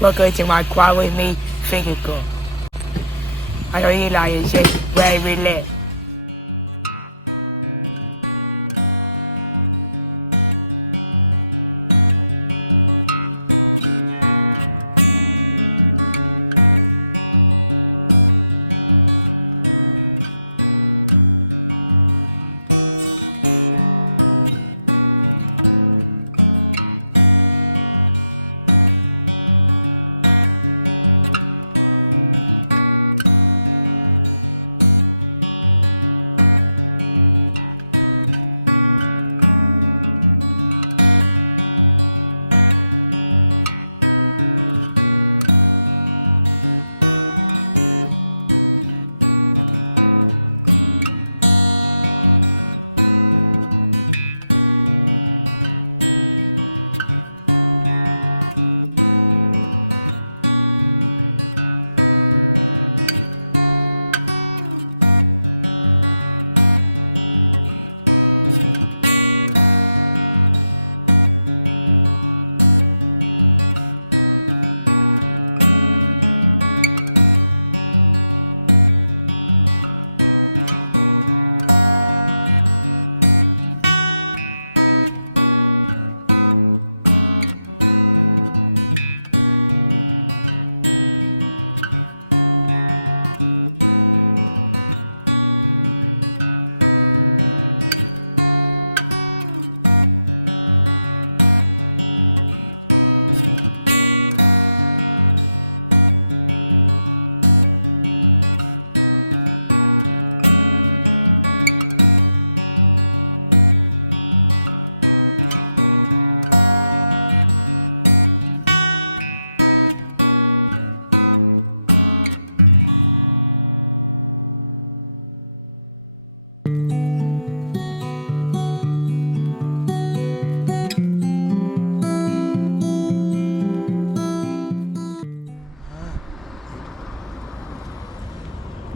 Welcome to my quad with me vehicle. I realize it's very lit.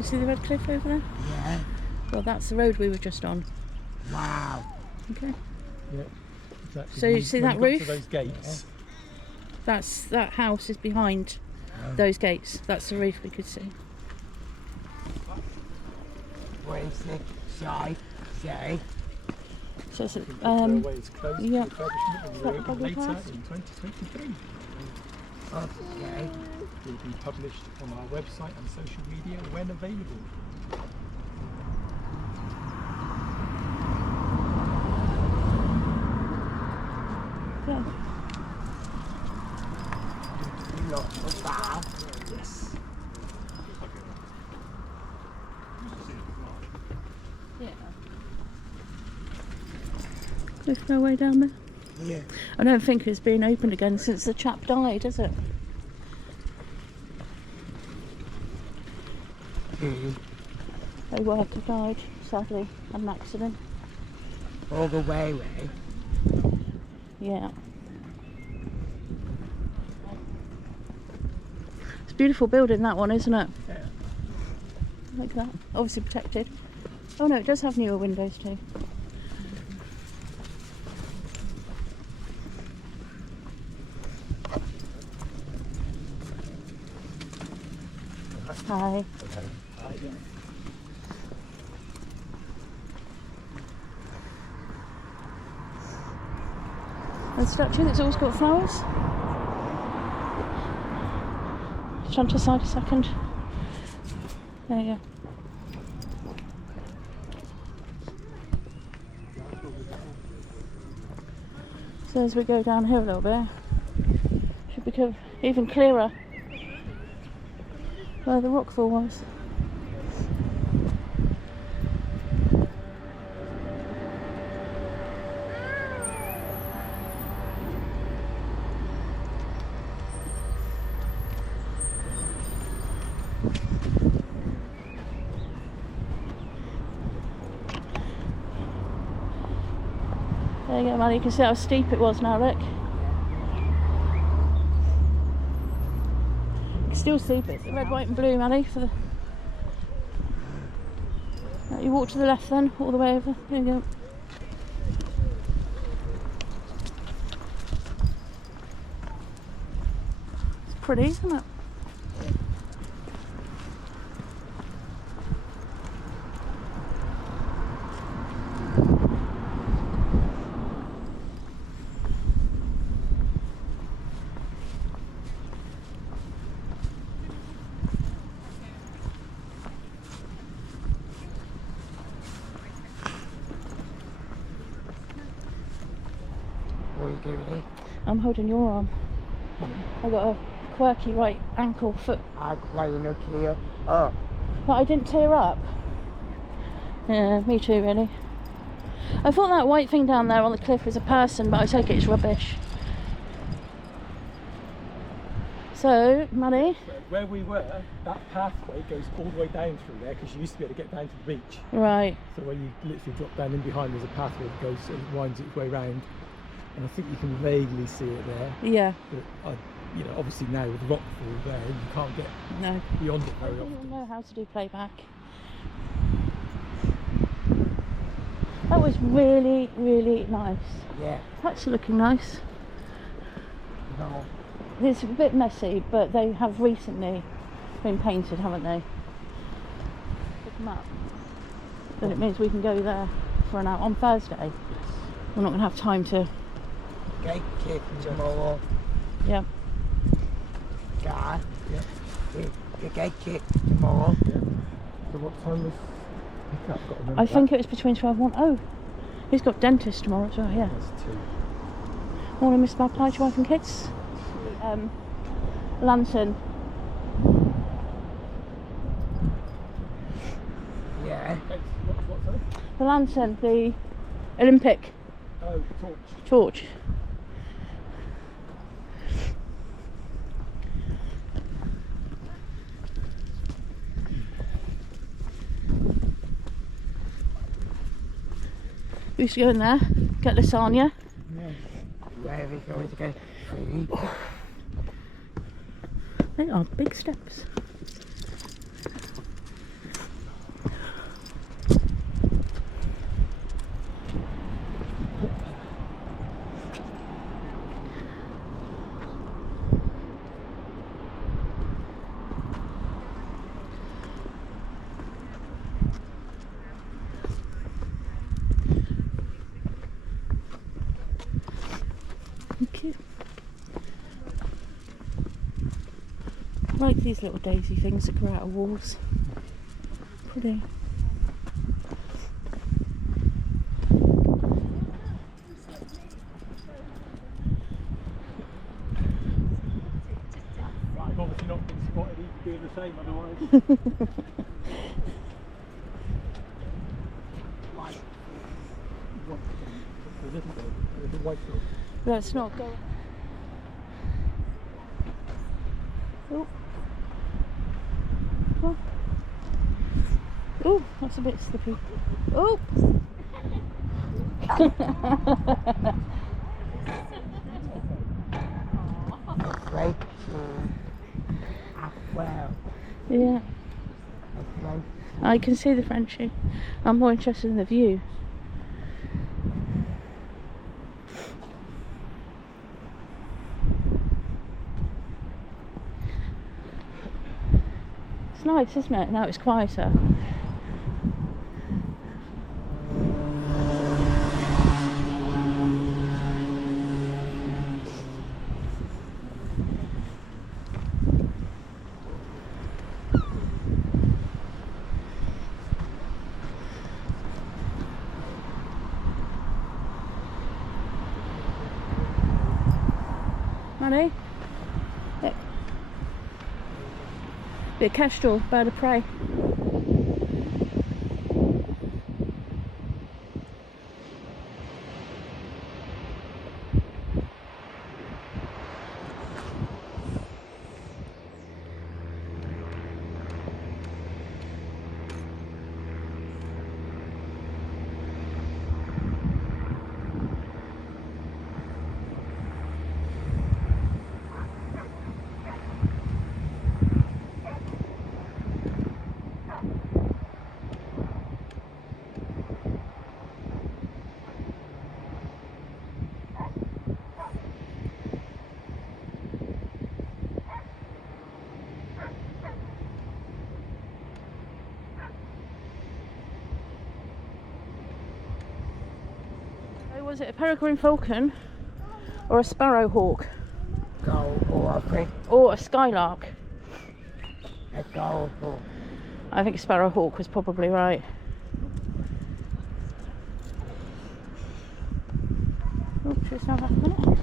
See the red cliff over there? Yeah. Well, that's the road we were just on. Wow. Okay. Yeah. Exactly. So you see that roof? Those gates. That house is behind those gates. That's the roof we could see. Where's the side? Sorry. So it's Yeah. Is that the buggy path? Okay. Will be published on our website and social media when available. Okay. Not so far. Yeah. Cliff no way down there? Yeah. I don't think it's been opened again since the chap died, is it? A worker died, sadly, had an accident. All the way, way. Yeah. It's a beautiful building, that one, isn't it? Yeah. Like that. Obviously protected. Oh no, it does have newer windows too. Hi. A statue that's always got flowers. Stand to the side a second. There you go. So as we go down here a little bit, should become even clearer where the rockfall was. There you go, man. You can see how steep it was now, look. You can still see bits of red, white and blue, Maddie, for the... Right, you walk to the left then, all the way over. There you go. It's pretty, isn't it? What are you doing? I'm holding your arm. I've got a quirky right ankle foot. I'm playing a clear up. But I didn't tear up. Yeah, me too, really. I thought that white thing down there on the cliff was a person, but I take it it's rubbish. So, Matty? Where we were, that pathway goes all the way down through there because you used to be able to get down to the beach. Right. So when you literally drop down in behind, there's a pathway that goes and winds its way round. And I think you can vaguely see it there. Yeah. But you know, obviously now with the rockfall there, you can't get beyond it very I often. don't know how to do playback. That was really, really nice. Yeah. That's looking nice. No. It's a bit messy, but they have recently been painted, haven't they? Pick them up. Then it means we can go there for an hour on Thursday. We're not going to have time to. Get kicked tomorrow. Yeah. God. Yeah. You get kicked tomorrow. Yeah. So what time was pickup? Got to remember I think that. it was between 12 and 1. Oh, he's got dentist tomorrow as well, yeah. That's 2. Want to miss my pie to wife and kids? Lantern. Yeah. What's that? The lantern, the Olympic Oh, torch. torch. We used to go in there, get lasagna. Yeah. Where are we going to get food? They are big steps. Thank you. I like these little daisy things that grow out of walls. Pretty. I've obviously not been spotted doing the same otherwise. Let's not go. Oh. Come on. Oh, that's a bit slippy. Oh! Right. Well. Yeah, Right. I can see the Frenchie. I'm more interested in the view. It's nice, isn't it? Now it's quieter. Matty? Look. Be a kestrel, bird of prey. was it, a peregrine falcon or a sparrowhawk? Gull, I think. Or a skylark? A gull. I think sparrowhawk was probably right. Oh, just have a minute.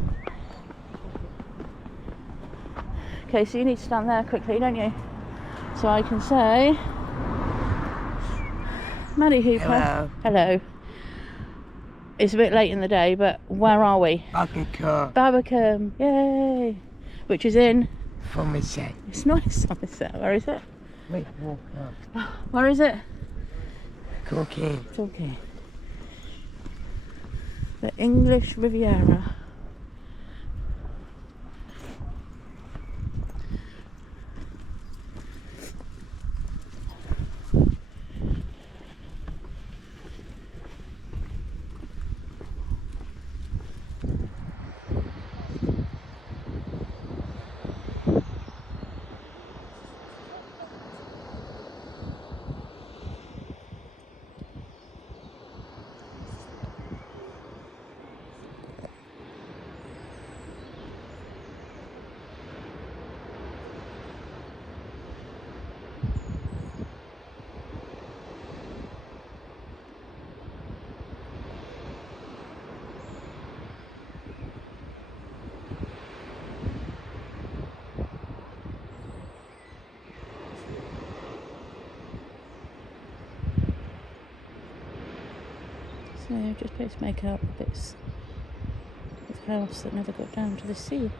Okay, so you need to stand there quickly, don't you? So I can say, Matty Hooper. Hello. Hello. It's a bit late in the day, but where are we? Babbacombe. Babbacombe, yay! Which is in? Somerset. It's not in Somerset. Where is it? Wait, walk up. Where is it? Torquay. Torquay. The English Riviera. So I've just got to make out the bits of house that never got down to the sea.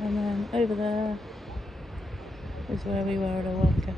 And then over there is where we were a little while ago.